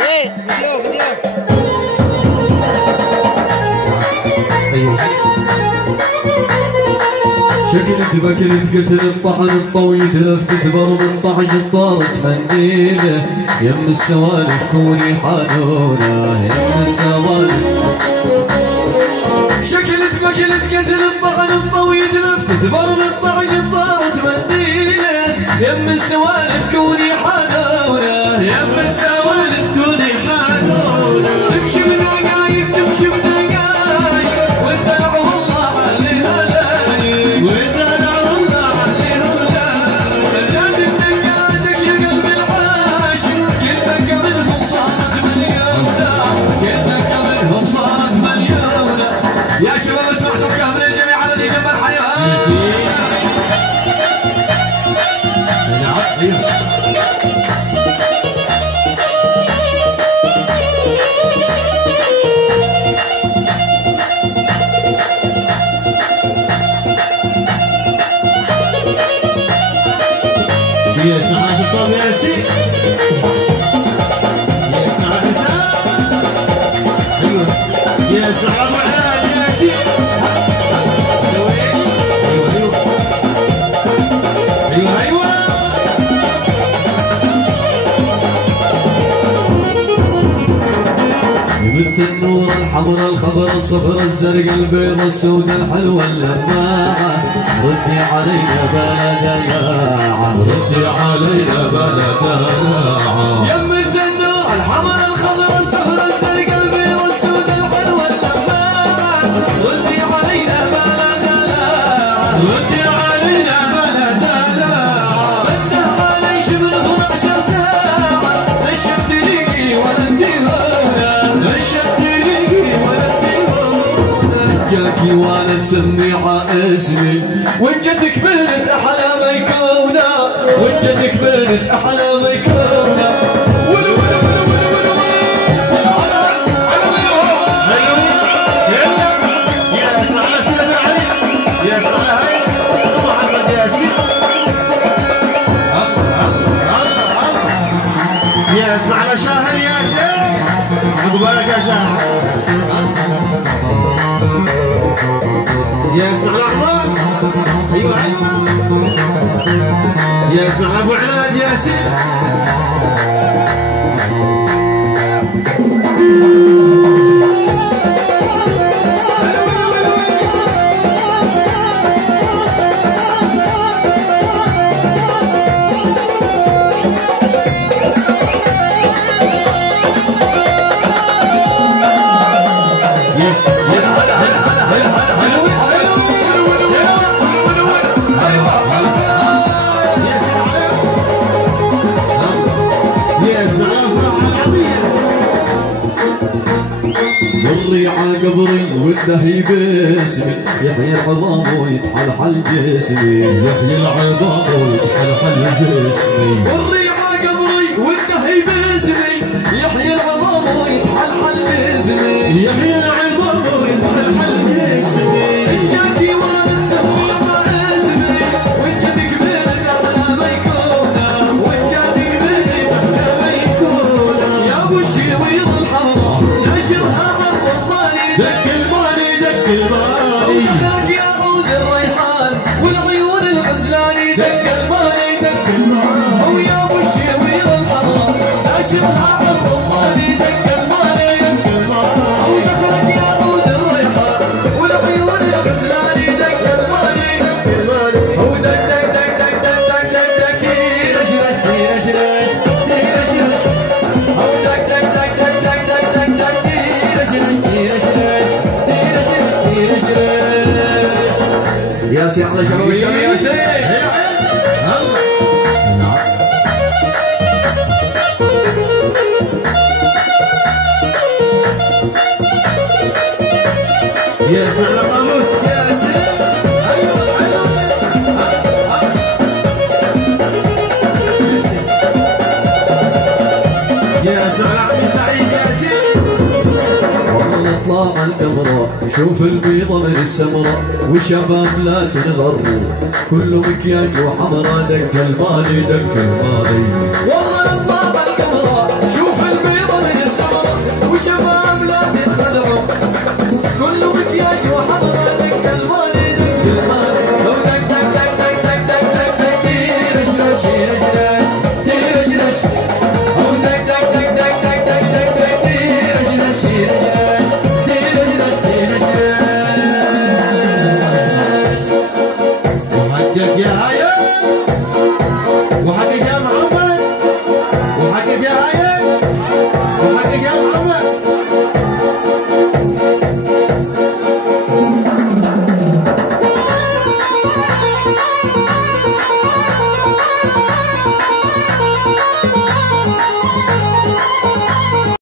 ايه فيديو شكلت بكلت قتل الطعن الطويل تلفت برد الطعن طارت منديله يم السوالف كوني حانونه يم السوالف. شكلت بكلت قتل الطعن الطويل تلفت برد الطعن طارت منديله يم السوالف كوني حانونه يم السوالف كوني حانونه. تمشي بدقايق تمشي بدقايق والدلع والله عليها لايق والدلع والله عليها لايق. زاد بدقاتك يا قلب العاشق كل دقة منهم صارت مليونة كل دقة منهم صارت مليونة. يا شباب اسمع صوت كامل الجميع على اللي جنب الحيوان. يا سعاد الطب يا سي يا سعاد حسام ايوه يا سعاد وحاد يا سي ايوه ايوه ايوه ايوه بنت النور الحمراء الخضراء الصفراء الزرقاء البيضاء السوداء الحلوة اللماعة ردي علينا بلا دلاعة ردي علينا بلا دلاعة. يا بنت النور الحمراء الخضراء الصفراء الزرقاء البيضاء السوداء الحلوة اللماعة ردي علينا بلا دلاعة ردي علينا بلا دلاعة. بسها علي شبر 12 ساعة نشفت ليكي ولا انتي هنا نشفت ليكي ولا انتي هنا. جاكي وانا تسميها اسمي وان جتك بنت احلى ما يكونه وان جتك بنت احلى ما يكونه. ولو ولو ولو ولو ولو يا سعاد شنو علي يا سعاد هاي محمد ياسين يا سعاد شاهر ياسين عقبالك يا شاهر يا سعاد احمد ايوه ايوه يا سعاد ابو عناد ياسين والريعة قبري والنهي باسمي يحيى العظام ويتحلحل جسمي يحيى العظام ويتحلحل جسمي. والريعة قبري والنهي باسمي يحيى العظام ويتحلحل جسمي يحيى العظام ويتحلحل جسمي. جاكي وانا تسميها اسمي وان جاتك بنت احلى ما يكونه وان جاتك بنت احلى ما يكونه. يا ابو الشوير الحمراء ناشرها دق الماني دق الماني ودخلك يا عود الريحان والعيون الغزلاني دق الماني دق الماني. ويا ابو الشوير الحمراء ناشرها الرماني دق الماني دق الماني. ودخلك يا عود الريحان والعيون الغزلاني دق الماني دق الماني. ودق دق دق دق دق دق دق دق تيرش رش تيرش رش تيرش رش. ودق دق دق دق دق دق دق دق تيرش رش تيرش رش يا سي احلى شباب الشام يا سي. يا سعد القاموس يا سي يا سعد عبد سعيد يا سي. والله اطلع القمرة شوف البيضة من السمرة وشباب لا تنغروا كله مكياج وحمرة دق المالي دق المالي. والله اطلع القمرة شوف وشمال